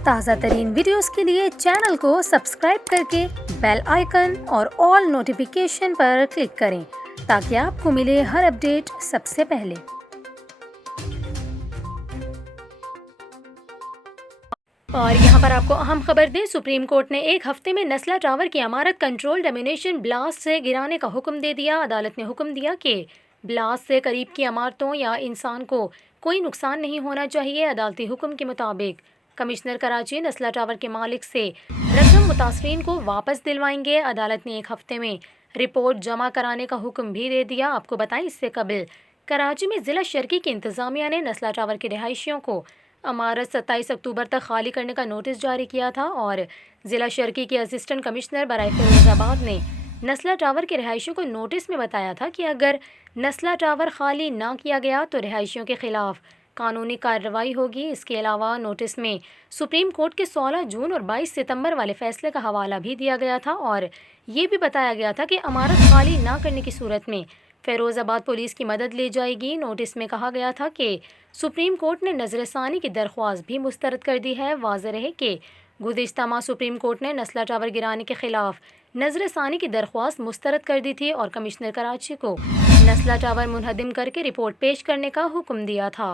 ताज़ा तरीन वीडियोस के लिए चैनल को सब्सक्राइब करके बेल आइकन और ऑल नोटिफिकेशन पर क्लिक करें ताकि आपको मिले हर अपडेट सबसे पहले। और यहाँ पर आपको अहम खबर दें, सुप्रीम कोर्ट ने एक हफ्ते में नस्ला टावर की इमारत कंट्रोल डेमिनेशन ब्लास्ट से गिराने का हुक्म दे दिया। अदालत ने हुक्म दिया कि ब्लास्ट से करीब की इमारतों या इंसान को कोई नुकसान नहीं होना चाहिए। अदालती हुक्म के मुताबिक कमिश्नर कराची नस्ला टावर के मालिक से रकम मुतासरीन को वापस दिलवाएंगे। अदालत ने एक हफ्ते में रिपोर्ट जमा कराने का हुक्म भी दे दिया। आपको बताएं, इससे कबल कराची में ज़िला शर्की की इंतज़ामिया ने नस्ला टावर के रिहायशियों को इमारत 27 अक्टूबर तक खाली करने का नोटिस जारी किया था और ज़िला शर्की के असिस्टेंट कमिश्नर बराए फिरोजाबाद ने नस्ला टावर के रिहायशियों को नोटिस में बताया था कि अगर नस्ला टावर खाली ना किया गया तो रिहायशियों के खिलाफ कानूनी कार्रवाई होगी। इसके अलावा नोटिस में सुप्रीम कोर्ट के 16 जून और 22 सितंबर वाले फैसले का हवाला भी दिया गया था और ये भी बताया गया था कि इमारत खाली ना करने की सूरत में फिरोजाबाद पुलिस की मदद ली जाएगी। नोटिस में कहा गया था कि सुप्रीम कोर्ट ने नजरसानी की दरख्वास्त भी मुस्तरद कर दी है। वाज़ेह रहे कि गुज़िश्ता माह सुप्रीम कोर्ट ने नस्ला टावर गिराने के खिलाफ नजरसानी की दरख्वास्त मुस्तरद कर दी थी और कमिश्नर कराची को नस्ला टावर मुनहदिम करके रिपोर्ट पेश करने का हुक्म दिया था।